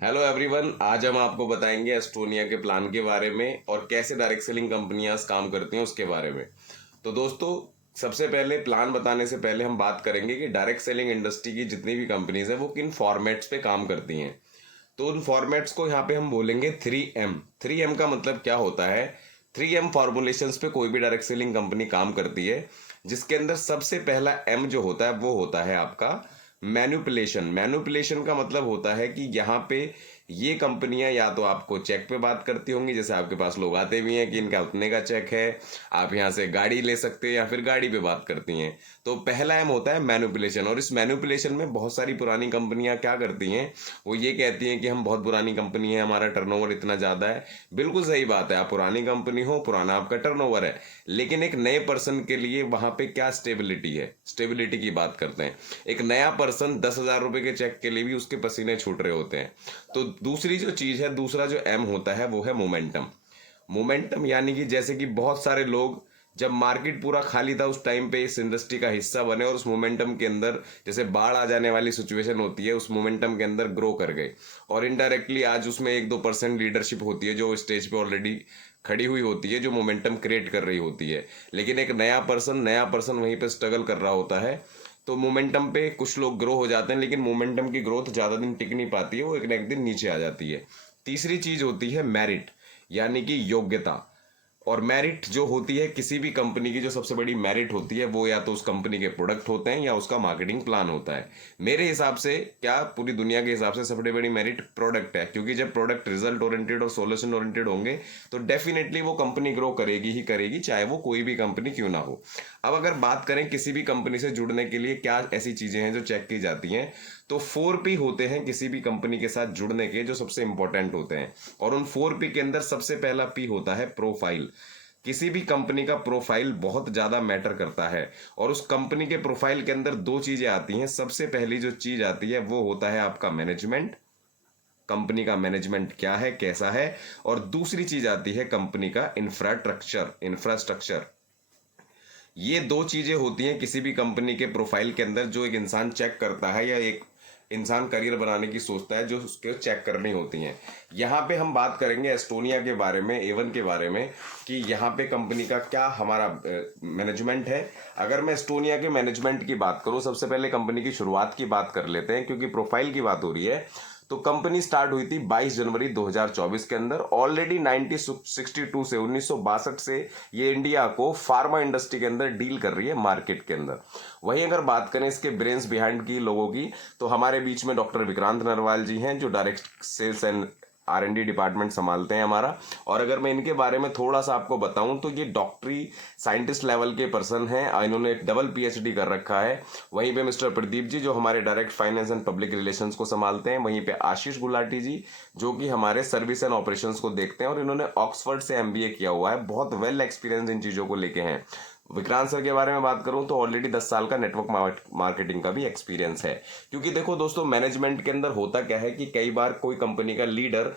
Hello everyone, आज हम आपको बताएंगे एस्टोनिया के प्लान के बारे में और कैसे डायरेक्ट सेलिंग कंपनियां काम करती हैं उसके बारे में। तो दोस्तों, सबसे पहले प्लान बताने से पहले हम बात करेंगे कि डायरेक्ट सेलिंग इंडस्ट्री की जितनी भी कंपनीज हैं वो किन फॉर्मेट्स पे काम करती हैं। तो उन फॉर्मेट्स को यहाँ पे हम बोलेंगे 3M। 3M का मतलब क्या होता है? 3M फॉर्मुलेशंस पे कोई भी डायरेक्ट सेलिंग कंपनी काम करती है, जिसके अंदर सबसे पहला M जो होता है वो होता है आपका मैन्युपुलेशन। मैन्युपुलेशन का मतलब होता है कि यहाँ पे ये कंपनियां या तो आपको चेक पे बात करती होंगी, जैसे आपके पास लोग आते भी हैं कि इनका उतने का चेक है, आप यहाँ से गाड़ी ले सकते हैं, या फिर गाड़ी पे बात करती हैं। तो पहला एम होता है मैन्युपुलेशन। और इस मैन्युपुलेशन में बहुत सारी पुरानी कंपनियां क्या करती हैं, वो ये कहती हैं कि हम बहुत पुरानी कंपनी है, हमारा टर्नओवर इतना ज़्यादा है। बिल्कुल सही बात है, आप पुरानी कंपनी हो, पुराना आपका टर्नओवर है, लेकिन एक नए पर्सन के लिए वहाँ पे क्या स्टेबिलिटी है, स्टेबिलिटी की बात करते हैं। एक नया पर्सन 10,000 रुपए के चेक के लिए भी उसके पसीने छूट रहे होते हैं। तो दूसरी जो चीज है, दूसरा जो एम होता है वो है मोमेंटम। मोमेंटम यानी कि जैसे कि बहुत सारे लोग, जब मार्केट पूरा खाली था उस टाइम पे इस इंडस्ट्री का हिस्सा बने और उस मोमेंटम के अंदर, जैसे बाढ़ आ जाने वाली सिचुएशन होती है, उस मोमेंटम के अंदर ग्रो कर गए। और इनडायरेक्टली आज उसमें 1-2% लीडरशिप होती है जो स्टेज पे ऑलरेडी खड़ी हुई होती है, जो मोमेंटम क्रिएट कर रही होती है। लेकिन एक नया पर्सन वहीं पे स्ट्रगल कर रहा होता है। तो मोमेंटम पे कुछ लोग ग्रो हो जाते हैं, लेकिन मोमेंटम की ग्रोथ ज़्यादा दिन टिक नहीं पाती है, वो एक ना एक दिन नीचे आ जाती है। तीसरी चीज़ होती है मेरिट, यानी कि योग्यता। और मेरिट जो होती है किसी भी कंपनी की, जो सबसे बड़ी मेरिट होती है वो या तो उस कंपनी के प्रोडक्ट होते हैं या उसका मार्केटिंग प्लान होता है। मेरे हिसाब से, क्या पूरी दुनिया के हिसाब से सबसे बड़ी मेरिट प्रोडक्ट है, क्योंकि जब प्रोडक्ट रिजल्ट ओरिएंटेड और सोल्यूशन ओरिएंटेड होंगे तो डेफिनेटली वो कंपनी ग्रो करेगी ही करेगी, चाहे वो कोई भी कंपनी क्यों ना हो। अब अगर बात करें किसी भी कंपनी से जुड़ने के लिए क्या ऐसी चीजें हैं जो चेक की जाती हैं, तो 4P होते हैं किसी भी कंपनी के साथ जुड़ने के, जो सबसे इंपॉर्टेंट होते हैं। और उन 4P के अंदर सबसे पहला P होता है प्रोफाइल। किसी भी कंपनी का प्रोफाइल बहुत ज्यादा मैटर करता है। और उस कंपनी के प्रोफाइल के अंदर दो चीजें आती हैं। सबसे पहली जो चीज आती है वो होता है आपका मैनेजमेंट, कंपनी का मैनेजमेंट क्या है, कैसा है। और दूसरी चीज आती है कंपनी का इंफ्रास्ट्रक्चर। ये दो चीजें होती हैं किसी भी कंपनी के प्रोफाइल के अंदर, जो एक इंसान चेक करता है या एक इंसान करियर बनाने की सोचता है, जो उसके चेक करनी होती हैं। यहाँ पे हम बात करेंगे एस्टोनिया के बारे में, एवन के बारे में, कि यहाँ पे कंपनी का क्या हमारा मैनेजमेंट है। अगर मैं एस्टोनिया के मैनेजमेंट की बात करूँ, सबसे पहले कंपनी की शुरुआत की बात कर लेते हैं, क्योंकि प्रोफाइल की बात हो रही है। तो कंपनी स्टार्ट हुई थी 22 जनवरी 2024 के अंदर। ऑलरेडी 1962 से 1962 से ये इंडिया को फार्मा इंडस्ट्री के अंदर डील कर रही है, मार्केट के अंदर। वहीं अगर बात करें इसके ब्रेन्स बिहाइंड की लोगों की, तो हमारे बीच में डॉक्टर विक्रांत नरवाल जी हैं, जो direct sales and R&D department संभालते हैं हमारा। और अगर मैं इनके बारे में थोड़ा सा आपको बताऊं, तो ये डॉक्टरी साइंटिस्ट लेवल के पर्सन हैं, इन्होंने डबल PhD कर रखा है। वहीं पे मिस्टर प्रदीप जी, जो हमारे direct finance and public relations को संभालते हैं। वहीं पे आशीष गुलाटी जी, जो कि हमारे सर्विस एंड ऑपरेशंस को देखते हैं, और इन्होंने ऑक्सफर्ड से MBA किया हुआ है, बहुत वेल एक्सपीरियंस इन चीज़ों को लेके हैं। विक्रांत सर के बारे में बात करूं तो ऑलरेडी 10 साल का नेटवर्क मार्केटिंग का भी एक्सपीरियंस है। क्योंकि देखो दोस्तों, मैनेजमेंट के अंदर होता क्या है कि कई बार कोई कंपनी का लीडर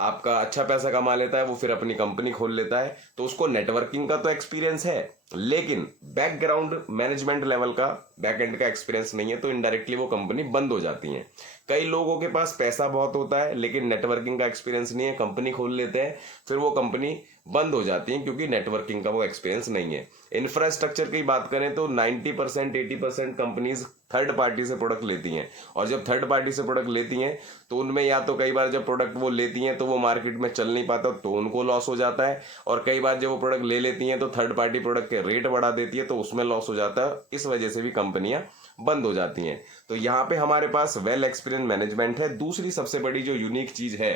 आपका अच्छा पैसा कमा लेता है, वो फिर अपनी कंपनी खोल लेता है, तो उसको नेटवर्किंग का तो एक्सपीरियंस है, लेकिन बैकग्राउंड मैनेजमेंट लेवल का, बैक एंड का एक्सपीरियंस नहीं है, तो इनडायरेक्टली वो कंपनी बंद हो जाती है। कई लोगों के पास पैसा बहुत होता है लेकिन नेटवर्किंग का एक्सपीरियंस नहीं है, कंपनी खोल लेते हैं, फिर वो कंपनी बंद हो जाती है क्योंकि नेटवर्किंग का वो एक्सपीरियंस नहीं है। इंफ्रास्ट्रक्चर की बात करें तो 90% 80% कंपनीज थर्ड पार्टी से प्रोडक्ट लेती हैं। और जब थर्ड पार्टी से प्रोडक्ट लेती हैं तो उनमें या तो कई बार जब प्रोडक्ट वो लेती हैं तो वो मार्केट में चल नहीं पाता, तो उनको लॉस हो जाता है। और कई बार जब वो प्रोडक्ट ले लेती हैं तो थर्ड पार्टी प्रोडक्ट के रेट बढ़ा देती है, तो उसमें लॉस हो जाता है। इस वजह से भी कंपनियां बंद हो जाती हैं। तो यहाँ पे हमारे पास वेल एक्सपीरियंस मैनेजमेंट है। दूसरी सबसे बड़ी जो यूनिक चीज है,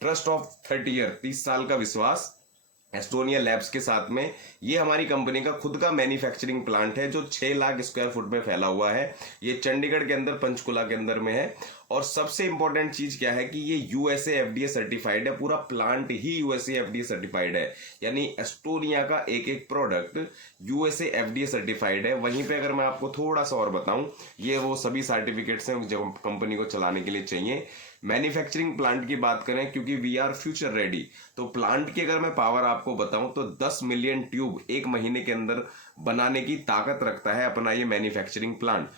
ट्रस्ट ऑफ 30 ईयर, 30 साल का विश्वास एस्टोनिया लैब्स के साथ में। ये हमारी कंपनी का खुद का मैन्युफैक्चरिंग प्लांट है, जो 6 लाख स्क्वायर फुट में फैला हुआ है। ये चंडीगढ़ के अंदर, पंचकुला के अंदर में है। और सबसे इंपॉर्टेंट चीज क्या है कि ये USA FDA सर्टिफाइड है, पूरा प्लांट ही USA FDA सर्टिफाइड है। यानी एस्टोनिया का एक एक प्रोडक्ट USA FDA सर्टिफाइड है। वहीं पे अगर मैं आपको थोड़ा सा और बताऊं, ये वो सभी सर्टिफिकेट्स हैं जो कंपनी को चलाने के लिए चाहिए। मैन्युफैक्चरिंग प्लांट की बात करें, क्योंकि वी आर फ्यूचर रेडी, तो प्लांट की अगर मैं पावर आपको बताऊं तो 10 मिलियन ट्यूब एक महीने के अंदर बनाने की ताकत रखता है अपना ये manufacturing plant.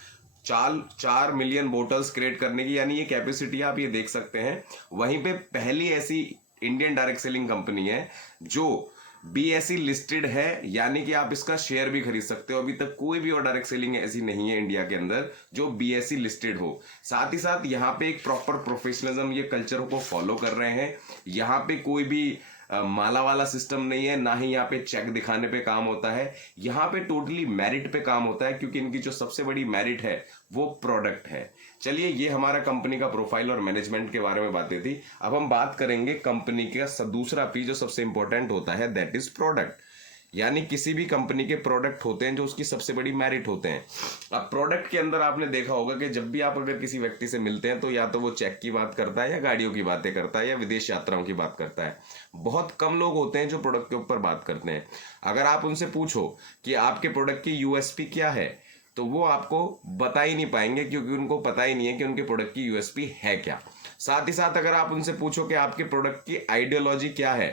4 million bottles create करने की, यानी ये कैपेसिटी आप ये देख सकते हैं। वहीं पे पहली ऐसी इंडियन डायरेक्ट सेलिंग कंपनी है जो बीएसई लिस्टेड है, यानी कि आप इसका शेयर भी खरीद सकते हो। अभी तक कोई भी और डायरेक्ट सेलिंग ऐसी नहीं है इंडिया के अंदर जो बीएसई लिस्टेड हो। साथ ही साथ यहाँ पे एक प्रॉपर प्रोफेशनलिज्म, ये कल्चर को फॉलो कर रहे हैं। यहाँ पे कोई भी माला वाला सिस्टम नहीं है, ना ही यहाँ पे चेक दिखाने पे काम होता है। यहाँ पे टोटली मेरिट पे काम होता है, क्योंकि इनकी जो सबसे बड़ी मेरिट है वो प्रोडक्ट है। चलिए, ये हमारा कंपनी का प्रोफाइल और मैनेजमेंट के बारे में बातें थी। अब हम बात करेंगे कंपनी का दूसरा पी जो सबसे इंपॉर्टेंट होता है, दैट इज प्रोडक्ट। यानी किसी भी कंपनी के प्रोडक्ट होते हैं जो उसकी सबसे बड़ी मेरिट होते हैं। अब प्रोडक्ट के अंदर आपने देखा होगा कि जब भी आप अगर किसी व्यक्ति से मिलते हैं तो या तो वो चेक की बात करता है, या गाड़ियों की बातें करता है, या विदेश यात्राओं की बात करता है। बहुत कम लोग होते हैं जो प्रोडक्ट के ऊपर बात करते हैं। अगर आप उनसे पूछो कि आपके प्रोडक्ट की यूएसपी क्या है, तो वो आपको बता ही नहीं पाएंगे, क्योंकि उनको पता ही नहीं है कि उनके प्रोडक्ट की यूएसपी है क्या। साथ ही साथ अगर आप उनसे पूछो कि आपके प्रोडक्ट की आइडियोलॉजी क्या है,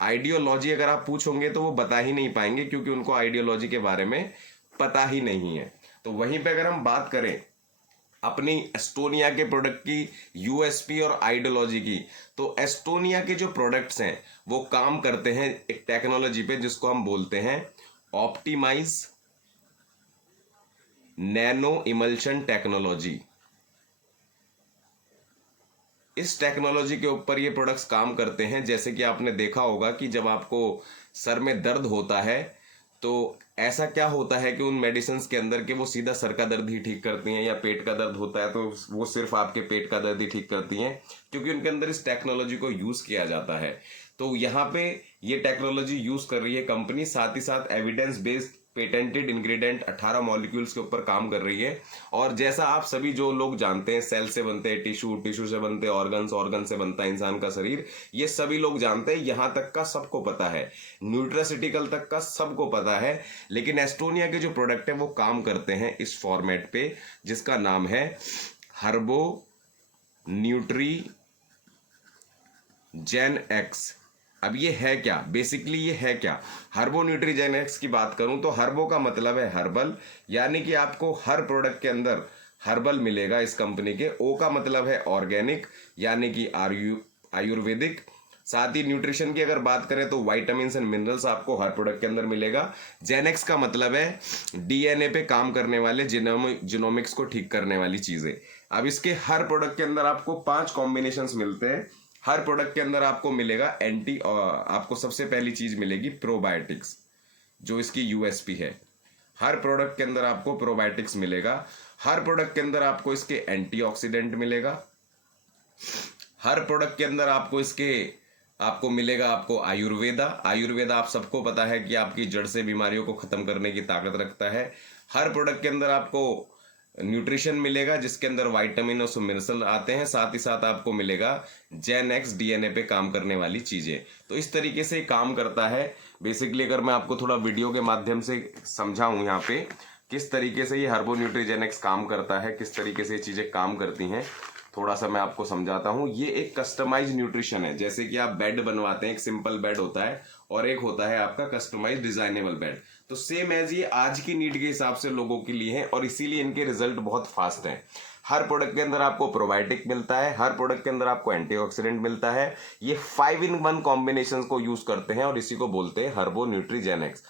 आइडियोलॉजी अगर आप पूछोगे तो वो बता ही नहीं पाएंगे, क्योंकि उनको आइडियोलॉजी के बारे में पता ही नहीं है। तो वहीं पे अगर हम बात करें अपनी एस्टोनिया के प्रोडक्ट की यूएसपी और आइडियोलॉजी की, तो एस्टोनिया के जो प्रोडक्ट्स हैं वो काम करते हैं एक टेक्नोलॉजी पे जिसको हम बोलते हैं ऑप्टिमाइज नैनो इमल्शन टेक्नोलॉजी। इस टेक्नोलॉजी के ऊपर ये प्रोडक्ट्स काम करते हैं। जैसे कि आपने देखा होगा कि जब आपको सर में दर्द होता है तो ऐसा क्या होता है कि उन मेडिसिन के अंदर के वो सीधा सर का दर्द ही ठीक करती हैं, या पेट का दर्द होता है तो वो सिर्फ आपके पेट का दर्द ही ठीक करती हैं, क्योंकि उनके अंदर इस टेक्नोलॉजी को यूज किया जाता है। तो यहाँ पे ये टेक्नोलॉजी यूज कर रही है कंपनी। साथ ही साथ evidence based patented ingredient 18 molecules के ऊपर काम कर रही है। और जैसा आप सभी जो लोग जानते हैं, सेल से बनते हैं टिश्यू, टिश्यू से बनते हैं ऑर्गन्स, ऑर्गन से बनता है इंसान का शरीर, ये सभी लोग जानते हैं। यहाँ तक का सबको पता है, न्यूट्रास्यूटिकल तक का सबको पता है। लेकिन एस्टोनिया के जो प्रोडक्ट है वो काम करते हैं इस फॉर्मेट पे, जिसका नाम है हर्बो न्यूट्री जेन एक्स। अब ये है क्या, बेसिकली ये है क्या? हर्बो न्यूट्रीजेन एक्स की बात करूं तो हर्बो का मतलब है हर्बल, यानी कि आपको हर प्रोडक्ट के अंदर हर्बल मिलेगा इस कंपनी के। ओ का मतलब है ऑर्गेनिक, यानी कि आयुर्वेदिक। साथ ही न्यूट्रिशन की अगर बात करें तो विटामिन एंड मिनरल्स आपको हर प्रोडक्ट के अंदर मिलेगा। जेनेक्स का मतलब है डीएनए पे काम करने वाले, जिनोमिक्स को ठीक करने वाली चीजें। अब इसके हर प्रोडक्ट के अंदर आपको 5 कॉम्बिनेशंस मिलते हैं। हर प्रोडक्ट के अंदर आपको मिलेगा आपको सबसे पहली चीज मिलेगी प्रोबायोटिक्स, जो इसकी यूएसपी है। हर प्रोडक्ट के अंदर आपको प्रोबायोटिक्स मिलेगा। हर प्रोडक्ट के अंदर आपको इसके एंटीऑक्सीडेंट मिलेगा। हर प्रोडक्ट के अंदर आपको मिलेगा आपको आयुर्वेदा। आयुर्वेदा आप सबको पता है कि आपकी जड़ से बीमारियों को खत्म करने की ताकत रखता है। हर प्रोडक्ट के अंदर आपको न्यूट्रिशन मिलेगा, जिसके अंदर विटामिन और मिनरल आते हैं। साथ ही साथ आपको मिलेगा जेन एक्स, डीएनए पे काम करने वाली चीजें। तो इस तरीके से काम करता है बेसिकली। अगर मैं आपको थोड़ा वीडियो के माध्यम से समझाऊं यहाँ पे किस तरीके से ये हर्बो न्यूट्रीजेन एक्स काम करता है, किस तरीके से ये चीजें काम करती हैं, थोड़ा सा मैं आपको समझाता हूँ। ये एक कस्टमाइज न्यूट्रिशन है। जैसे कि आप बेड बनवाते हैं, एक सिंपल बेड होता है और एक होता है आपका कस्टमाइज डिजाइनेबल बेड। तो सेम एज ये आज की नीड के हिसाब से लोगों के लिए है, और इसीलिए इनके रिजल्ट बहुत फास्ट हैं। हर प्रोडक्ट के अंदर आपको प्रोबायोटिक मिलता है, हर प्रोडक्ट के अंदर आपको एंटीऑक्सीडेंट मिलता है। ये 5-in-1 कॉम्बिनेशन को यूज करते हैं और इसी को बोलते हैं हर्बो न्यूट्रीजेन एक्स।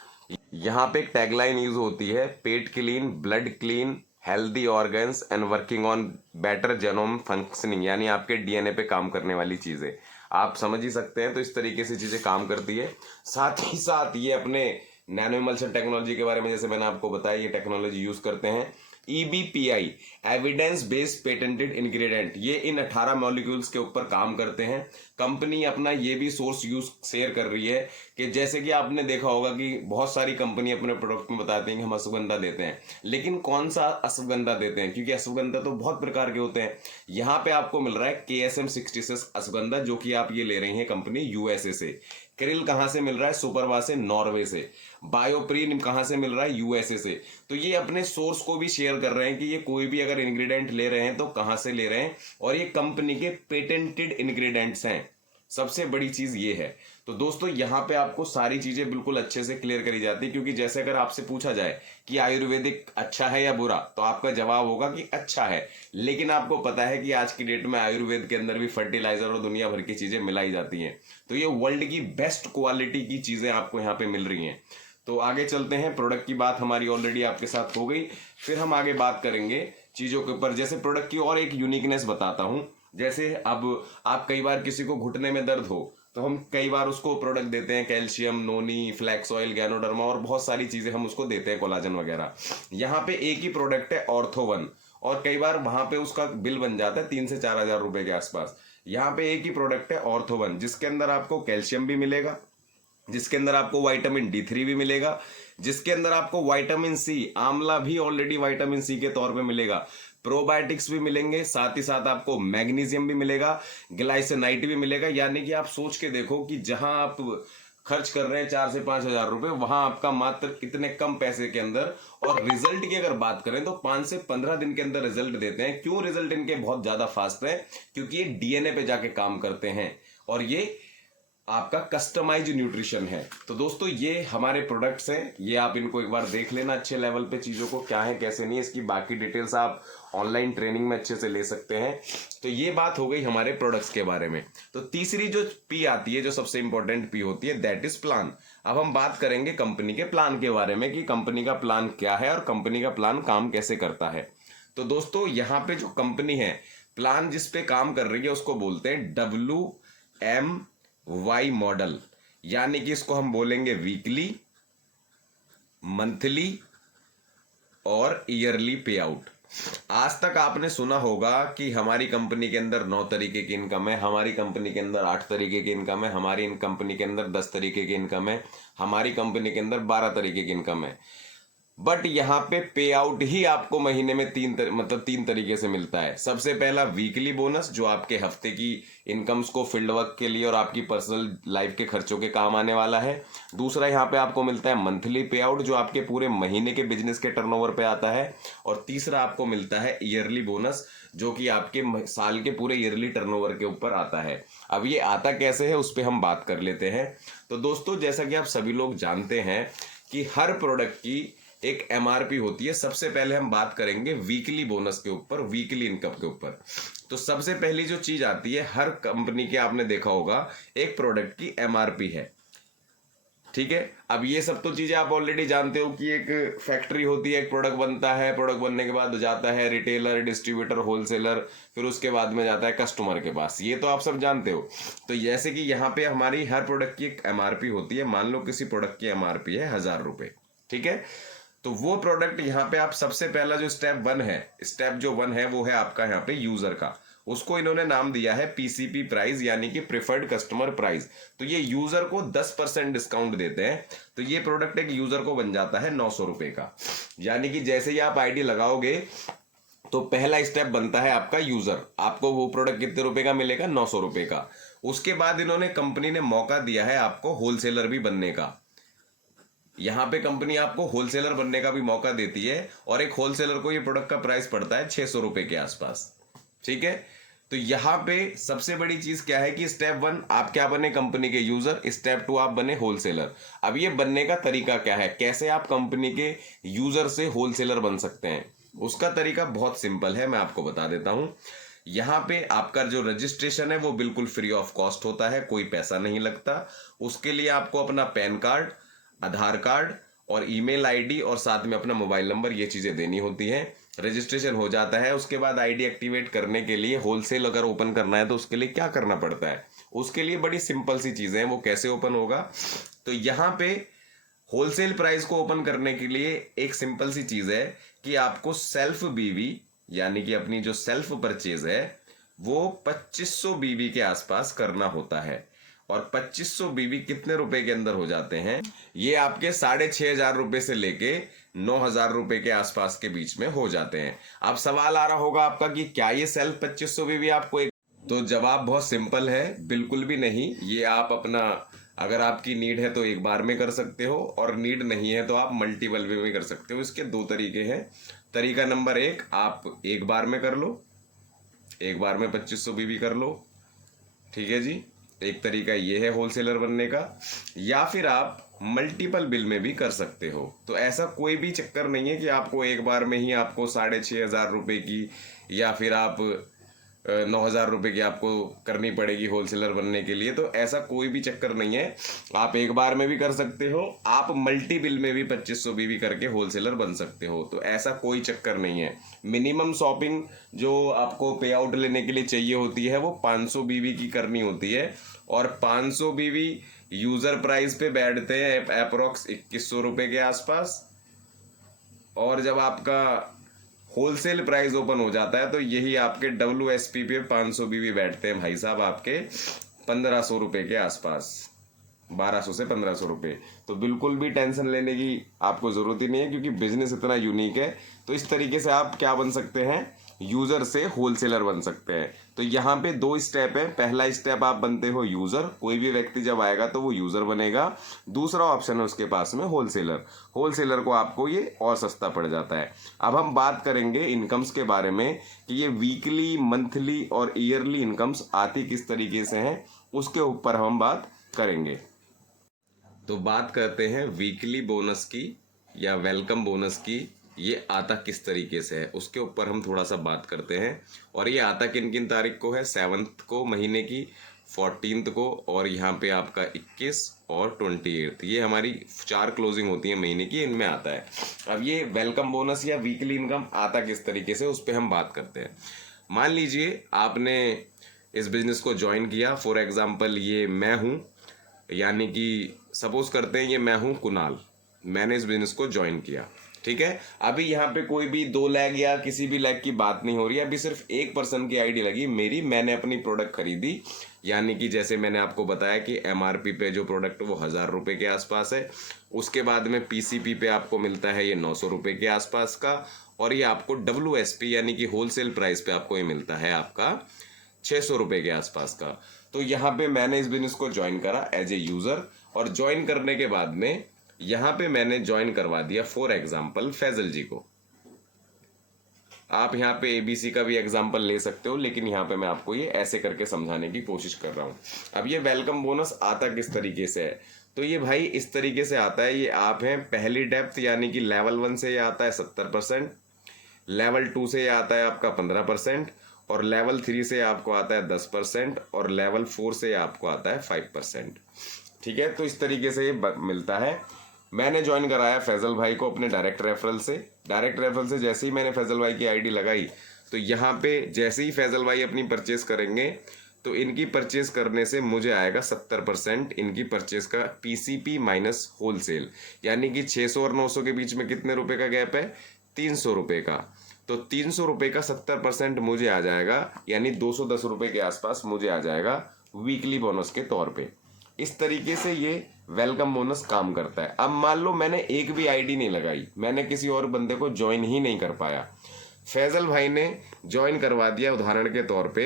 यहाँ पे एक टैगलाइन यूज होती है, पेट clean, blood clean, healthy organs and working on better genome functioning, यानी आपके डीएनए पे काम करने वाली चीजें। आप समझ ही सकते हैं। तो इस तरीके से चीजें काम करती है। साथ ही साथ ये अपने नैनो इमल्शन टेक्नोलॉजी के बारे में जैसे मैंने आपको बताया, ये टेक्नोलॉजी यूज करते हैं। EBPI evidence based patented ingredient, ये इन 18 मॉलिक्यूल्स के ऊपर काम करते हैं। कंपनी अपना ये भी सोर्स यूज शेयर कर रही है कि जैसे कि आपने देखा होगा कि बहुत सारी कंपनी अपने प्रोडक्ट में बताते हैं कि हम अश्वगंधा देते हैं, लेकिन कौन सा अश्वगंधा देते हैं, क्योंकि अश्वगंधा तो बहुत प्रकार के होते हैं। यहाँ पे आपको मिल रहा है KSM 66 अश्वगंधा, जो कि आप ये ले रही है कंपनी USA से। क्रिल कहाँ से मिल रहा है? सुपरवा से, नॉर्वे से। बायोप्रीन कहाँ से मिल रहा है? USA से। तो ये अपने सोर्स को भी शेयर कर रहे हैं कि ये कोई भी अगर इंग्रेडिएंट ले रहे हैं तो कहाँ से ले रहे हैं, और ये कंपनी के पेटेंटेड इंग्रेडिएंट्स हैं। सबसे बड़ी चीज ये है। तो दोस्तों यहाँ पे आपको सारी चीजें बिल्कुल अच्छे से क्लियर करी जाती है, क्योंकि जैसे अगर आपसे पूछा जाए कि आयुर्वेदिक अच्छा है या बुरा, तो आपका जवाब होगा कि अच्छा है। लेकिन आपको पता है कि आज की डेट में आयुर्वेद के अंदर भी फर्टिलाइजर और दुनिया भर की चीजें मिलाई जाती हैं। तो ये वर्ल्ड की बेस्ट क्वालिटी की चीजें आपको यहाँ पे मिल रही हैं। तो आगे चलते हैं। प्रोडक्ट की बात हमारी ऑलरेडी आपके साथ हो गई, फिर हम आगे बात करेंगे चीजों के ऊपर। जैसे प्रोडक्ट की और एक यूनिकनेस बताता हूँ। जैसे अब आप कई बार किसी को घुटने में दर्द हो, तो हम कई बार उसको प्रोडक्ट देते हैं, कैल्शियम, नोनी, फ्लैक्स ऑयल, गैनोडर्मा और बहुत सारी चीजें हम उसको देते हैं, कोलाजन वगैरह। यहाँ पे एक ही प्रोडक्ट है ऑर्थोवन, और कई बार वहां पे उसका बिल बन जाता है 3 से 4 हजार रुपए के आसपास। यहाँ पे एक ही प्रोडक्ट है ऑर्थोवन, जिसके अंदर आपको कैल्शियम भी मिलेगा, जिसके अंदर आपको विटामिन D3 भी मिलेगा, जिसके अंदर आपको विटामिन सी, आंवला भी ऑलरेडी विटामिन सी के तौर पे मिलेगा, प्रोबायोटिक्स भी मिलेंगे, साथ ही साथ आपको मैग्नीशियम भी मिलेगा, ग्लाइसिनाइट भी मिलेगा। यानी कि आप सोच के देखो कि जहां आप खर्च कर रहे हैं 4 से 5 हजार रुपए, वहां आपका मात्र इतने कम पैसे के अंदर। और रिजल्ट की अगर बात करें तो 5 से 15 दिन के अंदर रिजल्ट देते हैं। क्यों रिजल्ट इनके बहुत ज्यादा फास्ट है? क्योंकि ये DNA पे जाके काम करते हैं, और ये आपका कस्टमाइज न्यूट्रिशन है। तो दोस्तों ये हमारे प्रोडक्ट्स हैं, ये आप इनको एक बार देख लेना अच्छे लेवल पे, चीज़ों को क्या है कैसे नहीं, इसकी बाकी डिटेल्स आप ऑनलाइन ट्रेनिंग में अच्छे से ले सकते हैं। तो ये बात हो गई हमारे प्रोडक्ट्स के बारे में। तो तीसरी जो पी आती है, जो सबसे इंपॉर्टेंट पी होती है, दैट इज प्लान। अब हम बात करेंगे कंपनी के प्लान के बारे में कि कंपनी का प्लान क्या है और कंपनी का प्लान काम कैसे करता है। तो दोस्तों यहाँ पे जो कंपनी है, प्लान जिस पे काम कर रही है, उसको बोलते हैं WMY मॉडल। यानी कि इसको हम बोलेंगे वीकली, मंथली और ईयरली पे आउट। आज तक आपने सुना होगा कि हमारी कंपनी के अंदर 9 तरीके की इनकम है, हमारी कंपनी के अंदर 8 तरीके की इनकम है, हमारी कंपनी के अंदर 10 तरीके की इनकम है, हमारी कंपनी के अंदर 12 तरीके की इनकम है। बट यहाँ पे पे आउट ही आपको महीने में तीन तरीके से मिलता है। सबसे पहला वीकली बोनस, जो आपके हफ्ते की इनकम्स को फील्ड वर्क के लिए और आपकी पर्सनल लाइफ के खर्चों के काम आने वाला है। दूसरा यहाँ पे आपको मिलता है मंथली पे आउट, जो आपके पूरे महीने के बिजनेस के टर्नओवर पे आता है। और तीसरा आपको मिलता है ईयरली बोनस, जो कि आपके साल के पूरे ईयरली टर्नओवर के ऊपर आता है। अब ये आता कैसे है, उस पर हम बात कर लेते हैं। तो दोस्तों जैसा कि आप सभी लोग जानते हैं कि हर प्रोडक्ट की एक MRP होती है। सबसे पहले हम बात करेंगे वीकली बोनस के ऊपर, वीकली इनकम के ऊपर। तो सबसे पहली जो चीज आती है, हर कंपनी के आपने देखा होगा एक प्रोडक्ट की MRP है, ठीक है। अब ये सब तो चीजें आप ऑलरेडी जानते हो कि एक फैक्ट्री होती है, एक प्रोडक्ट बनता है, प्रोडक्ट बनने के बाद जाता है रिटेलर, डिस्ट्रीब्यूटर, होलसेलर, फिर उसके बाद में जाता है कस्टमर के पास। ये तो आप सब जानते हो। तो जैसे कि यहाँ पे हमारी हर प्रोडक्ट की एक MRP होती है। मान लो किसी प्रोडक्ट की MRP है 1000 रुपए, ठीक है। तो वो प्रोडक्ट यहाँ पे आप सबसे पहला जो स्टेप 1 है, स्टेप जो 1 है वो है आपका यहाँ पे यूजर का। उसको इन्होंने नाम दिया है PCP प्राइस, यानी कि प्रिफर्ड कस्टमर प्राइस। तो ये यूजर को 10% डिस्काउंट देते हैं। तो ये प्रोडक्ट एक यूजर को बन जाता है 900 रुपए का। यानी कि जैसे ही आप ID लगाओगे तो पहला स्टेप बनता है आपका यूजर, आपको वो प्रोडक्ट कितने रुपए का मिलेगा, 900 रुपए का। उसके बाद इन्होंने, कंपनी ने मौका दिया है आपको होलसेलर भी बनने का। यहाँ पे कंपनी आपको होलसेलर बनने का भी मौका देती है, और एक होलसेलर को ये प्रोडक्ट का प्राइस पड़ता है 600 रुपए के आसपास, ठीक है। तो यहाँ पे सबसे बड़ी चीज क्या है कि स्टेप 1 आप क्या बने, कंपनी के यूजर। स्टेप 2 आप बने होलसेलर। अब ये बनने का तरीका क्या है, कैसे आप कंपनी के यूजर से होलसेलर बन सकते हैं, उसका तरीका बहुत सिंपल है, मैं आपको बता देता हूं। यहाँ पे आपका जो रजिस्ट्रेशन है वो बिल्कुल फ्री ऑफ कॉस्ट होता है, कोई पैसा नहीं लगता। उसके लिए आपको अपना पैन कार्ड, आधार कार्ड और ईमेल आईडी और साथ में अपना मोबाइल नंबर, ये चीजें देनी होती हैं। रजिस्ट्रेशन हो जाता है। उसके बाद आईडी एक्टिवेट करने के लिए, होलसेल अगर ओपन करना है तो उसके लिए क्या करना पड़ता है, उसके लिए बड़ी सिंपल सी चीजें हैं। वो कैसे ओपन होगा, तो यहाँ पे होलसेल प्राइस को ओपन करने के लिए एक सिंपल सी चीज है कि आपको सेल्फ BV, यानी कि अपनी जो सेल्फ परचेज है, वो 2500 BV के आसपास करना होता है। और 2500 BV कितने रुपए के अंदर हो जाते हैं, ये आपके 6500 रुपए से लेके 9000 रुपए के आसपास के बीच में हो जाते हैं। अब सवाल आ रहा होगा आपका कि क्या ये सेल्फ 2500 BV आपको एक, तो जवाब बहुत सिंपल है, बिल्कुल भी नहीं। ये आप अपना, अगर आपकी नीड है तो एक बार में कर सकते हो, और नीड नहीं है तो आप मल्टीपल वे में कर सकते हो। इसके 2 तरीके हैं। तरीका नंबर 1, आप एक बार में कर लो, एक बार में 2500 BV कर लो, ठीक है जी। एक तरीका ये है होलसेलर बनने का, या फिर आप मल्टीपल बिल में भी कर सकते हो। तो ऐसा कोई भी चक्कर नहीं है कि आपको एक बार में ही आपको 6,500 रुपये की या फिर आप 9,000 रुपये की आपको करनी पड़ेगी होलसेलर बनने के लिए। तो ऐसा कोई भी चक्कर नहीं है, आप एक बार में भी कर सकते हो, आप मल्टी बिल में भी 2500 बीवी करके होलसेलर बन सकते हो। तो ऐसा कोई चक्कर नहीं है। मिनिमम शॉपिंग जो आपको पे आउट लेने के लिए चाहिए होती है वो 500 बीवी की करनी होती है, और 500 बीवी यूजर प्राइस पे बैठते हैं अप्रोक्स 2100 रुपये के आसपास। और जब आपका होलसेल प्राइस ओपन हो जाता है तो यही आपके WSP पे 500 बीवी बैठते हैं भाई साहब, आपके 1500 रुपये के आसपास, 1200 से 1500 रुपये। तो बिल्कुल भी टेंशन लेने की आपको ज़रूरत ही नहीं है, क्योंकि बिजनेस इतना यूनिक है। तो इस तरीके से आप क्या बन सकते हैं, यूज़र से होलसेलर बन सकते हैं। तो यहाँ पे 2 स्टेप है। पहला स्टेप आप बनते हो यूज़र, कोई भी व्यक्ति जब आएगा तो वो यूज़र बनेगा। दूसरा ऑप्शन है उसके पास में होलसेलर। होलसेलर को आपको ये और सस्ता पड़ जाता है। अब हम बात करेंगे इनकम्स के बारे में कि ये वीकली, मंथली और ईयरली इनकम्स आती किस तरीके से हैं, उसके ऊपर हम बात करेंगे। तो बात करते हैं वीकली बोनस की या वेलकम बोनस की। ये आता किस तरीके से है उसके ऊपर हम थोड़ा सा बात करते हैं। और ये आता किन किन तारीख को है, 7th को महीने की, 14th को, और यहाँ पे आपका 21 और 28th, ये हमारी 4 क्लोजिंग होती है महीने की, इनमें आता है। अब ये वेलकम बोनस या वीकली इनकम आता किस तरीके से, उस पर हम बात करते हैं। मान लीजिए आपने इस बिजनेस को ज्वाइन किया, फॉर एग्जाम्पल ये मैं हूँ, यानी कि सपोज करते हैं ये मैं हूँ कुणाल, मैंने इस बिजनेस को ज्वाइन किया, ठीक है। अभी यहाँ पे कोई भी 2 लाख या किसी भी लाख की बात नहीं हो रही है, अभी सिर्फ एक पर्सन की आईडी लगी मेरी, मैंने अपनी प्रोडक्ट खरीदी। यानी कि जैसे मैंने आपको बताया कि MRP पे जो प्रोडक्ट वो 1000 रुपये के आसपास है, उसके बाद में PCP पे आपको मिलता है ये 900 रुपये के आसपास का, और ये आपको WSP यानी कि होलसेल प्राइस पे आपको ये मिलता है आपका 600 रुपये के आसपास का। तो यहाँ पे मैंने इस बिजनेस को ज्वाइन करा एज ए यूज़र, और ज्वाइन करने के बाद में यहाँ पे मैंने ज्वाइन करवा दिया फॉर एग्जाम्पल फैजल जी को। आप यहाँ पे ABC का भी एग्जाम्पल ले सकते हो, लेकिन यहाँ पे मैं आपको ये ऐसे करके समझाने की कोशिश कर रहा हूँ। अब ये वेलकम बोनस आता किस तरीके से है, तो ये भाई इस तरीके से आता है। ये आप हैं पहली डेप्थ यानी कि लेवल 1 से ये आता है 70%, लेवल 2 से ये आता है आपका 15%, और लेवल 3 से आपको आता है 10%, और लेवल 4 से आपको आता है 5%। ठीक है, तो इस तरीके से ये मिलता है। मैंने ज्वाइन कराया फैजल भाई को अपने डायरेक्ट रेफरल से। डायरेक्ट रेफरल से जैसे ही मैंने फैजल भाई की आईडी लगाई, तो यहाँ पे जैसे ही फैजल भाई अपनी परचेस करेंगे, तो इनकी परचेस करने से मुझे आएगा 70% इनकी परचेस का PCP माइनस होलसेल, यानी कि 600 और 900 के बीच में कितने रुपए का गैप है, 300 रुपये का। तो 300 रुपये का 70% मुझे आ जाएगा, यानी 210 रुपये के आसपास मुझे आ जाएगा वीकली बोनस के तौर पे। इस तरीके से ये वेलकम बोनस काम करता है। अब मान लो मैंने एक भी आईडी नहीं लगाई, मैंने किसी और बंदे को ज्वाइन ही नहीं कर पाया, फैजल भाई ने ज्वाइन करवा दिया उदाहरण के तौर पे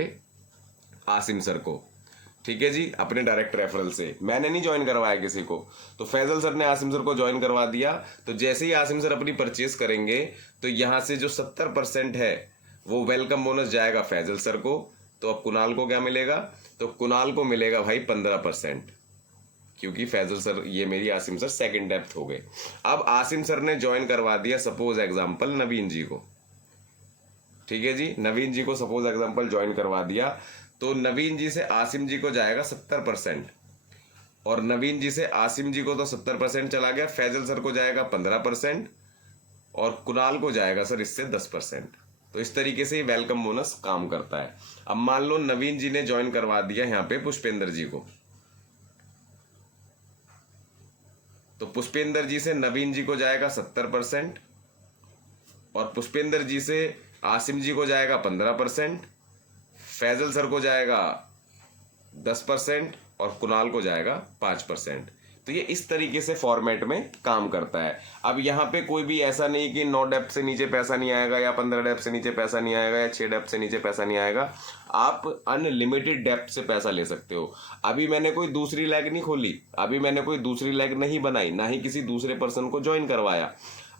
आसिम सर को, ठीक है जी, अपने डायरेक्ट रेफरल से। मैंने नहीं ज्वाइन करवाया किसी को, तो फैजल सर ने आसिम सर को ज्वाइन करवा दिया। तो जैसे ही आसिम सर अपनी परचेस करेंगे, तो यहाँ से जो 70% है वो वेलकम बोनस जाएगा फैजल सर को। तो अब कुणाल को क्या मिलेगा, तो कुणाल को मिलेगा भाई 15%, क्योंकि फैजल सर, ये मेरी आसिम सर सेकंड डेप्थ हो गए। अब आसिम सर ने ज्वाइन करवा दिया सपोज एग्जांपल नवीन जी को, ठीक है जी, नवीन जी को सपोज एग्जांपल ज्वाइन करवा दिया। तो नवीन जी से आसिम जी को जाएगा 70%, और नवीन जी से आसिम जी को तो 70% चला गया, फैजल सर को जाएगा 15%, और कुणाल को जाएगा सर इससे 10%। तो इस तरीके से वेलकम बोनस काम करता है। अब मान लो नवीन जी ने ज्वाइन करवा दिया यहाँ पे पुष्पेंद्र जी को, तो पुष्पेंद्र जी से नवीन जी को जाएगा 70%, और पुष्पेंद्र जी से आसिम जी को जाएगा 15%, फैजल सर को जाएगा 10%, और कुणाल को जाएगा 5%। तो ये इस तरीके से फॉर्मेट में काम करता है। अब यहाँ पे कोई भी ऐसा नहीं कि 9 डेप्थ से नीचे पैसा नहीं आएगा, या 15 डेप्थ से नीचे पैसा नहीं आएगा, या 6 डेप्थ से नीचे पैसा नहीं आएगा। आप अनलिमिटेड डेप्थ से पैसा ले सकते हो। अभी मैंने कोई दूसरी लैग नहीं खोली, अभी मैंने कोई दूसरी लैग नहीं बनाई, ना ही किसी दूसरे पर्सन को ज्वाइन करवाया।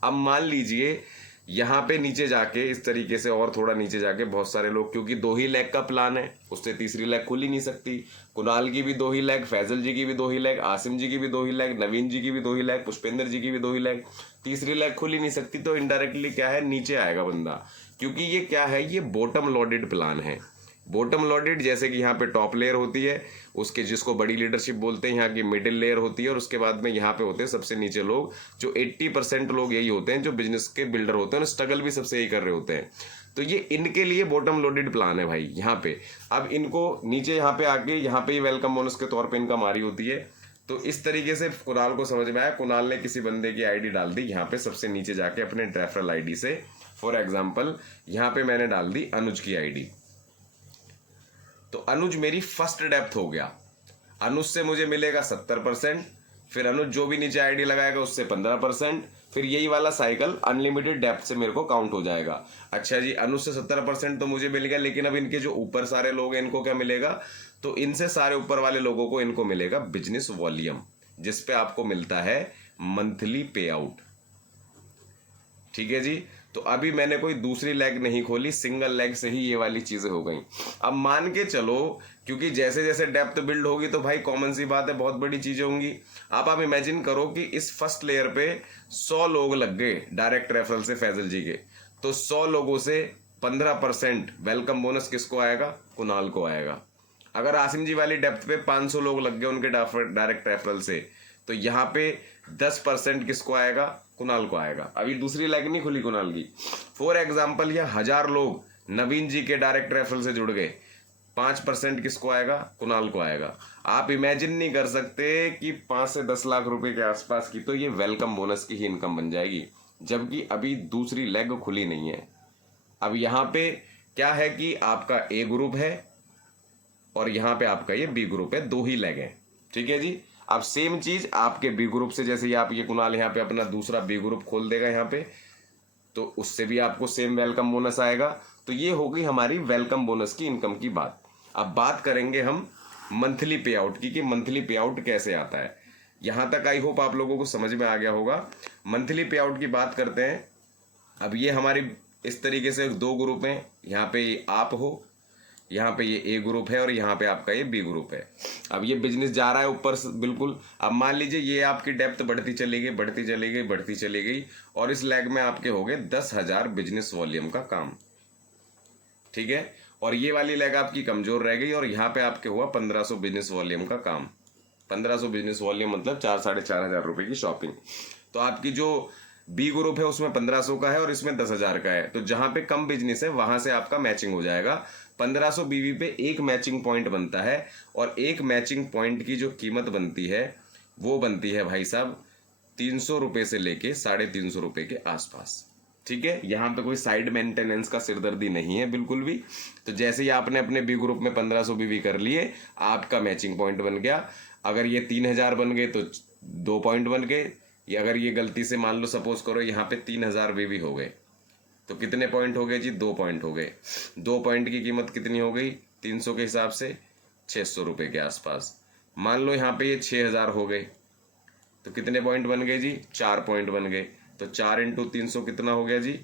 अब मान लीजिए यहाँ पे नीचे जाके इस तरीके से और थोड़ा नीचे जाके बहुत सारे लोग, क्योंकि 2 ही लेग का प्लान है, उससे तीसरी लेग खुल ही नहीं सकती। कुणाल की भी 2 ही लेग, फैजल जी की भी 2 ही लेग, आसिम जी की भी 2 ही लेग, नवीन जी की भी 2 ही लेग, पुष्पेंद्र जी की भी 2 ही लेग, तीसरी लेग खुल ही नहीं सकती। तो इनडायरेक्टली क्या है, नीचे आएगा बंदा, क्योंकि ये क्या है, ये बॉटम लोडेड प्लान है। बॉटम लोडेड, जैसे कि यहाँ पे टॉप लेयर होती है, उसके जिसको बड़ी लीडरशिप बोलते हैं, यहाँ की मिडिल लेयर होती है, और उसके बाद में यहाँ पे होते हैं सबसे नीचे लोग, जो 80% लोग यही होते हैं जो बिजनेस के बिल्डर होते हैं, स्ट्रगल भी सबसे यही कर रहे होते हैं। तो ये इनके लिए बॉटम लोडेड प्लान है भाई यहाँ पे। अब इनको नीचे यहाँ पे आके यहाँ पे वेलकम बोनस के तौर पर इनकम आ रही होती है। तो इस तरीके से कुणाल को समझ में आया, कुणाल ने किसी बंदे की आईडी डाल दी यहाँ पे सबसे नीचे जाके अपने रेफरल आईडी से। फॉर एग्जाम्पल यहाँ पे मैंने डाल दी अनुज की आईडी, तो अनुज मेरी फर्स्ट डेप्थ हो गया। अनुज से मुझे मिलेगा 70%, फिर अनुज जो भी नीचे आईडी लगाएगा उससे 15%, फिर यही वाला साइकिल अनलिमिटेड डेप्थ से मेरे को काउंट हो जाएगा। अच्छा जी, अनुज से 70% तो मुझे मिल गया, लेकिन अब इनके जो ऊपर सारे लोग हैं इनको क्या मिलेगा, तो इनसे सारे ऊपर वाले लोगों को इनको मिलेगा बिजनेस वॉल्यूम, जिसपे आपको मिलता है मंथली पे आउट। ठीक है जी। तो अभी मैंने कोई दूसरी लेग नहीं खोली, सिंगल लेग से ही ये वाली चीजें हो गई। अब मान के चलो, क्योंकि जैसे जैसे डेप्थ बिल्ड होगी तो भाई कॉमन सी बात है बहुत बड़ी चीजें होंगी। आप इमेजिन करो कि इस फर्स्ट लेयर पे 100 लोग लग गए डायरेक्ट रेफरल से फैजल जी के, तो 100 लोगों से 15% वेलकम बोनस किसको आएगा, कुणाल को आएगा। अगर आसिम जी वाली डेप्थ पे 500 लोग लग गए उनके डायरेक्ट रेफरल से, तो यहाँ पे 10% किसको आएगा, कुणाल को आएगा। अभी दूसरी लेग नहीं खुली कुणाल की। फॉर एग्जाम्पल ये 1000 लोग नवीन जी के डायरेक्ट रेफरल से जुड़ गए, 5% किसको आएगा, कुणाल को आएगा। आप इमेजिन नहीं कर सकते कि 5 से 10 लाख रुपए के आसपास की तो ये वेलकम बोनस की ही इनकम बन जाएगी, जबकि अभी दूसरी लेग खुली नहीं है। अब यहाँ पे क्या है कि आपका ए ग्रुप है और यहाँ पे आपका ये बी ग्रुप है, 2 ही लेग है। ठीक है जी। अब सेम चीज आपके बी ग्रुप से, जैसे आप ये कुणाल यहाँ पे अपना दूसरा बी ग्रुप खोल देगा यहाँ पे, तो उससे भी आपको सेम वेलकम बोनस आएगा। तो ये हो गई हमारी वेलकम बोनस की इनकम की बात। अब बात करेंगे हम मंथली पे आउट की, कि मंथली पे आउट कैसे आता है। यहां तक आई होप आप लोगों को समझ में आ गया होगा। मंथली पे आउट की बात करते हैं। अब ये हमारी इस तरीके से 2 ग्रुप हैं, यहाँ पे ये आप हो, यहाँ पे ये ए ग्रुप है और यहाँ पे आपका ये बी ग्रुप है। अब ये बिजनेस जा रहा है ऊपर बिल्कुल। अब मान लीजिए ये आपकी डेप्थ बढ़ती चली गई, बढ़ती चली गई, बढ़ती चली गई, और इस लेग में आपके हो गए 10,000 बिजनेस वॉल्यूम का काम। ठीक है। और ये वाली लेग आपकी कमजोर रह गई और यहाँ पे आपके हुआ 1500 बिजनेस वॉल्यूम का काम। 1500 बिजनेस वॉल्यूम मतलब 4-4.5 हजार रुपए की शॉपिंग। तो आपकी जो बी ग्रुप है उसमें 1500 का है और इसमें 10,000 का है, तो जहां पे कम बिजनेस है वहां से आपका मैचिंग हो जाएगा। 1500 बीवी पे एक मैचिंग पॉइंट बनता है, और एक मैचिंग पॉइंट की जो कीमत बनती है वो बनती है भाई साहब 300 रुपए से लेके 350 रुपए के आसपास। ठीक है। यहाँ पे कोई साइड मेंटेनेंस का सिरदर्दी नहीं है बिल्कुल भी। तो जैसे ही आपने अपने बी ग्रुप में 1500 बीवी कर लिए, आपका मैचिंग पॉइंट बन गया। अगर ये 3000 बन गए तो 2 पॉइंट बन गए, या अगर ये गलती से मान लो सपोज करो यहाँ पे 3000 बीवी हो गए, तो कितने पॉइंट हो गए जी, 2 पॉइंट हो गए। 2 पॉइंट की कीमत कितनी हो गई, 300 के हिसाब से 600 रुपए के आसपास। मान लो यहाँ पे ये 6000 हो गए, तो कितने पॉइंट बन गए जी, 4 पॉइंट बन गए। तो 4 × 300 कितना हो गया जी,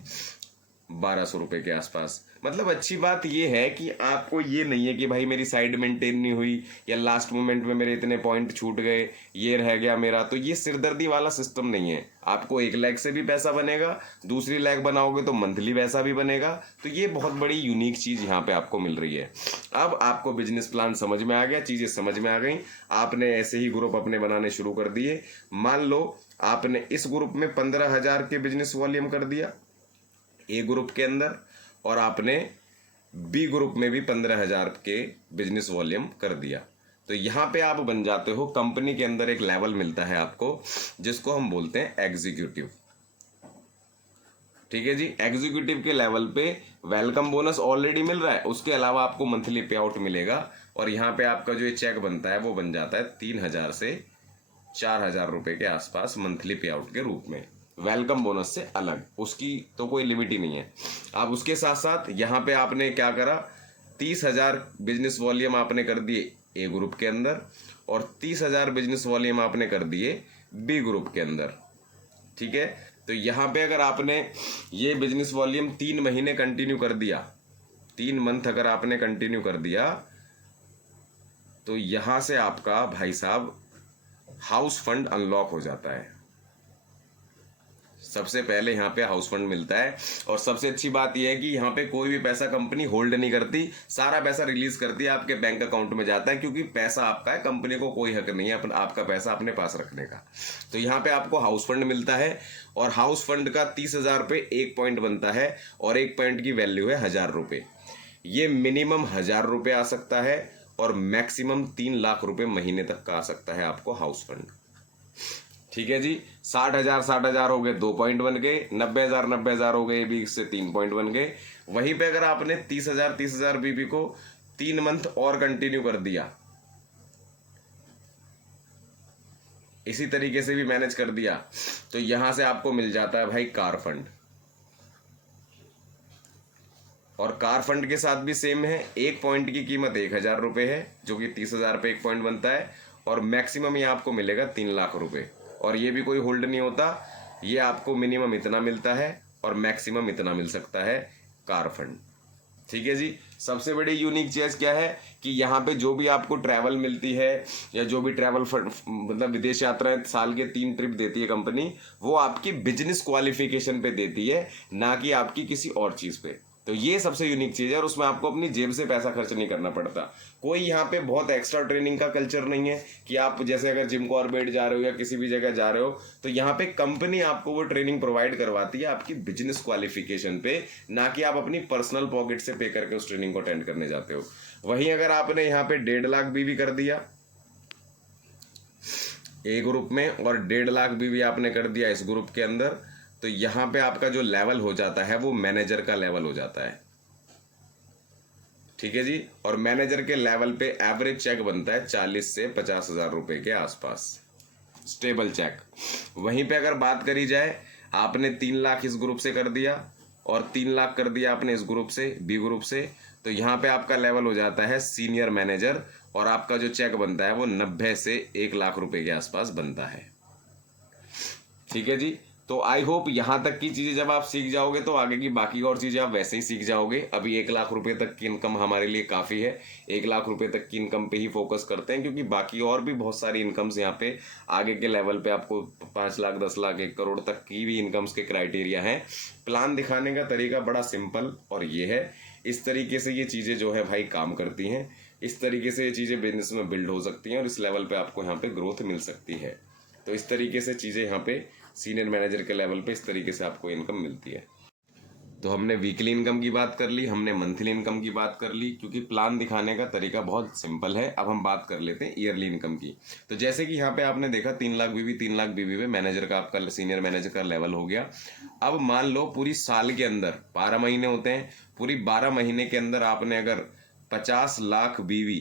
1200 रुपए के आसपास। मतलब अच्छी बात ये है कि आपको ये नहीं है कि भाई मेरी साइड मेंटेन नहीं हुई, या लास्ट मोमेंट में मेरे इतने पॉइंट छूट गए, ये रह गया मेरा। तो ये सिरदर्दी वाला सिस्टम नहीं है। आपको एक लेग से भी पैसा बनेगा, दूसरी लेग बनाओगे तो मंथली पैसा भी बनेगा। तो ये बहुत बड़ी यूनिक चीज यहाँ पे आपको मिल रही है। अब आपको बिजनेस प्लान समझ में आ गया, चीजें समझ में आ गई, आपने ऐसे ही ग्रुप अपने बनाने शुरू कर दिए। मान लो आपने इस ग्रुप में 15,000 के बिजनेस वॉल्यूम कर दिया ए ग्रुप के अंदर, और आपने बी ग्रुप में भी 15,000 के बिजनेस वॉल्यूम कर दिया। तो यहाँ पे आप बन जाते हो, कंपनी के अंदर एक लेवल मिलता है आपको जिसको हम बोलते हैं एग्जीक्यूटिव। ठीक है जी। एग्जीक्यूटिव के लेवल पे वेलकम बोनस ऑलरेडी मिल रहा है, उसके अलावा आपको मंथली पे आउट मिलेगा, और यहाँ पे आपका जो ये चेक बनता है वो बन जाता है 3000 से 4000 रुपए के आसपास मंथली पे आउट के रूप में, वेलकम बोनस से अलग। उसकी तो कोई लिमिट ही नहीं है। आप उसके साथ साथ यहाँ पे आपने क्या करा, 30,000 बिजनेस वॉल्यूम आपने कर दिए ए ग्रुप के अंदर, और 30,000 बिजनेस वॉल्यूम आपने कर दिए बी ग्रुप के अंदर। ठीक है। तो यहाँ पे अगर आपने ये बिजनेस वॉल्यूम 3 महीने कंटिन्यू कर दिया, 3 मंथ अगर आपने कंटिन्यू कर दिया, तो यहाँ से आपका भाई साहब हाउस फंड अनलॉक हो जाता है। सबसे पहले यहाँ पे हाउस फंड मिलता है। और सबसे अच्छी बात यह है कि यहाँ पे कोई भी पैसा कंपनी होल्ड नहीं करती, सारा पैसा रिलीज करती है, आपके बैंक अकाउंट में जाता है, क्योंकि पैसा आपका है, कंपनी को कोई हक नहीं है आपका पैसा अपने पास रखने का। तो यहाँ पे आपको हाउस फंड मिलता है, और हाउस फंड का 30,000 रुपये 1 पॉइंट बनता है, और 1 पॉइंट की वैल्यू है 1,000 रुपये। ये मिनिमम 1,000 रुपये आ सकता है, और मैक्सिमम 3 लाख रुपए महीने तक का आ सकता है आपको हाउस फंड। ठीक है जी। 60,000 हो गए, 2 पॉइंट बन गए। 90,000 हो गए, भी इससे 3 पॉइंट बन गए। वहीं पे अगर आपने 30,000 बीबी को 3 मंथ और कंटिन्यू कर दिया, इसी तरीके से भी मैनेज कर दिया, तो यहां से आपको मिल जाता है भाई कार फंड। और कार फंड के साथ भी सेम है, 1 पॉइंट की कीमत 1,000 रुपये है, जो कि 30,000 पे 1 पॉइंट बनता है, और मैक्सिमम ये आपको मिलेगा 3 लाख रुपए। और ये भी कोई होल्ड नहीं होता, ये आपको मिनिमम इतना मिलता है और मैक्सिमम इतना मिल सकता है कार फंड। ठीक है जी। सबसे बड़ी यूनिक चीज़ क्या है कि यहाँ पे जो भी आपको ट्रैवल मिलती है, या जो भी ट्रैवल फंड मतलब विदेश यात्राएं साल के 3 ट्रिप देती है कंपनी, वो आपकी बिजनेस क्वालिफिकेशन पे देती है, ना कि आपकी किसी और चीज़ पे। तो ये सबसे यूनिक चीज़ है, और उसमें आपको अपनी जेब से पैसा खर्च नहीं करना पड़ता। कोई यहाँ पे बहुत एक्स्ट्रा ट्रेनिंग का कल्चर नहीं है कि आप जैसे अगर जिम कॉर्बेट जा रहे हो या किसी भी जगह जा रहे हो, तो यहाँ पे कंपनी आपको वो ट्रेनिंग प्रोवाइड करवाती है आपकी बिजनेस क्वालिफिकेशन पे, ना कि आप अपनी पर्सनल पॉकेट से पे करके उस ट्रेनिंग को अटेंड करने जाते हो। वहीं अगर आपने यहाँ पे 1.5 लाख भी कर दिया ए ग्रुप में, और 1.5 लाख भी आपने कर दिया इस ग्रुप के अंदर, तो यहाँ पे आपका जो लेवल हो जाता है वो मैनेजर का लेवल हो जाता है। ठीक है जी। और मैनेजर के लेवल पे एवरेज चेक बनता है 40 से 50,000 रुपए के आसपास, स्टेबल चेक। वहीं पे अगर बात करी जाए, आपने 3 लाख इस ग्रुप से कर दिया और 3 लाख कर दिया आपने इस ग्रुप से, बी ग्रुप से, तो यहाँ पे आपका लेवल हो जाता है सीनियर मैनेजर, और आपका जो चेक बनता है वो 90 से 1 लाख रुपए के आसपास बनता है। ठीक है जी। तो आई होप यहाँ तक की चीज़ें जब आप सीख जाओगे, तो आगे की बाकी और चीज़ें आप वैसे ही सीख जाओगे। अभी 1 लाख रुपए तक की इनकम हमारे लिए काफ़ी है, 1 लाख रुपए तक की इनकम पे ही फोकस करते हैं, क्योंकि बाकी और भी बहुत सारी इनकम्स यहाँ पे आगे के लेवल पे आपको 5 लाख, 10 लाख, 1 करोड़ तक की भी इनकम्स के क्राइटेरिया हैं। प्लान दिखाने का तरीका बड़ा सिंपल और ये है, इस तरीके से ये चीज़ें जो है भाई काम करती हैं, इस तरीके से ये चीज़ें बिजनेस में बिल्ड हो सकती हैं, और इस लेवल पे आपको यहाँ पे ग्रोथ मिल सकती है। तो इस तरीके से चीज़ें यहाँ पे सीनियर मैनेजर के लेवल पे इस तरीके से आपको इनकम मिलती है। तो हमने वीकली इनकम की बात कर ली, हमने मंथली इनकम की बात कर ली, क्योंकि प्लान दिखाने का तरीका बहुत सिंपल है। अब हम बात कर लेते हैं ईयरली इनकम की। तो जैसे कि यहाँ पे आपने देखा 3 लाख बीवी, 3 लाख बीवी में मैनेजर का, आपका सीनियर मैनेजर का लेवल हो गया। अब मान लो पूरी साल के अंदर 12 महीने होते हैं, पूरी 12 महीने के अंदर आपने अगर 50 लाख बीवी,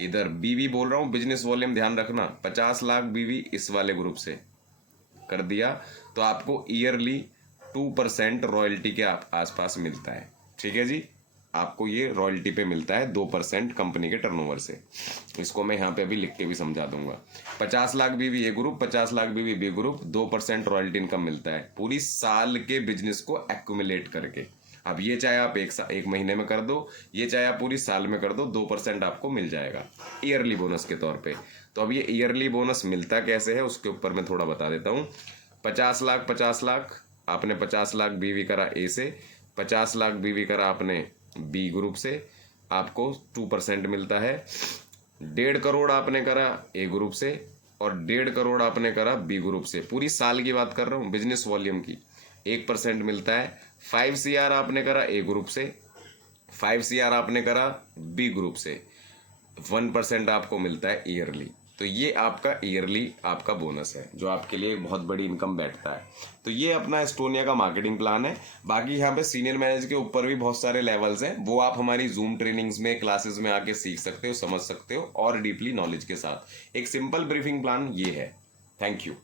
इधर बीवी बोल रहा हूँ, बिजनेस वॉल्यूम ध्यान रखना, 50 लाख बीवी इस वाले ग्रुप से कर दिया, तो आपको ईयरली 2% रॉयल्टी के आसपास मिलता है। ठीक है जी। आपको ये रॉयल्टी पे मिलता है 2% कंपनी के टर्नओवर से। इसको मैं यहाँ पे अभी लिख के भी समझा दूंगा। 50 लाख बीवी ए ग्रुप, 50 लाख बीवी बी ग्रुप, 2% रॉयल्टी इनकम मिलता है पूरी साल के बिजनेस को एक्यूमुलेट करके। अब ये चाहे आप एक महीने में कर दो, ये चाहे आप पूरी साल में कर दो, 2% आपको मिल जाएगा ईयरली बोनस के तौर पे। तो अब ये ईयरली बोनस मिलता कैसे है उसके ऊपर मैं थोड़ा बता देता हूँ। 50 लाख आपने 50 लाख बीवी करा ए से, 50 लाख बीवी करा आपने बी ग्रुप से, आपको 2% मिलता है। 1.5 करोड़ आपने करा ए ग्रुप से, और 1.5 करोड़ आपने करा बी ग्रुप से, पूरी साल की बात कर रहा हूँ बिजनेस वॉल्यूम की, 1% मिलता है। 5 CR आपने करा ए ग्रुप से, 5 CR आपने करा बी ग्रुप से, 1% आपको मिलता है ईयरली। तो ये आपका ईयरली आपका बोनस है, जो आपके लिए एक बहुत बड़ी इनकम बैठता है। तो ये अपना एस्टोनिया का मार्केटिंग प्लान है। बाकी यहाँ पे सीनियर मैनेजर के ऊपर भी बहुत सारे लेवल्स हैं, वो आप हमारी जूम ट्रेनिंग्स में, क्लासेस में आके सीख सकते हो, समझ सकते हो और डीपली नॉलेज के साथ। एक सिंपल ब्रीफिंग प्लान ये है। Thank you.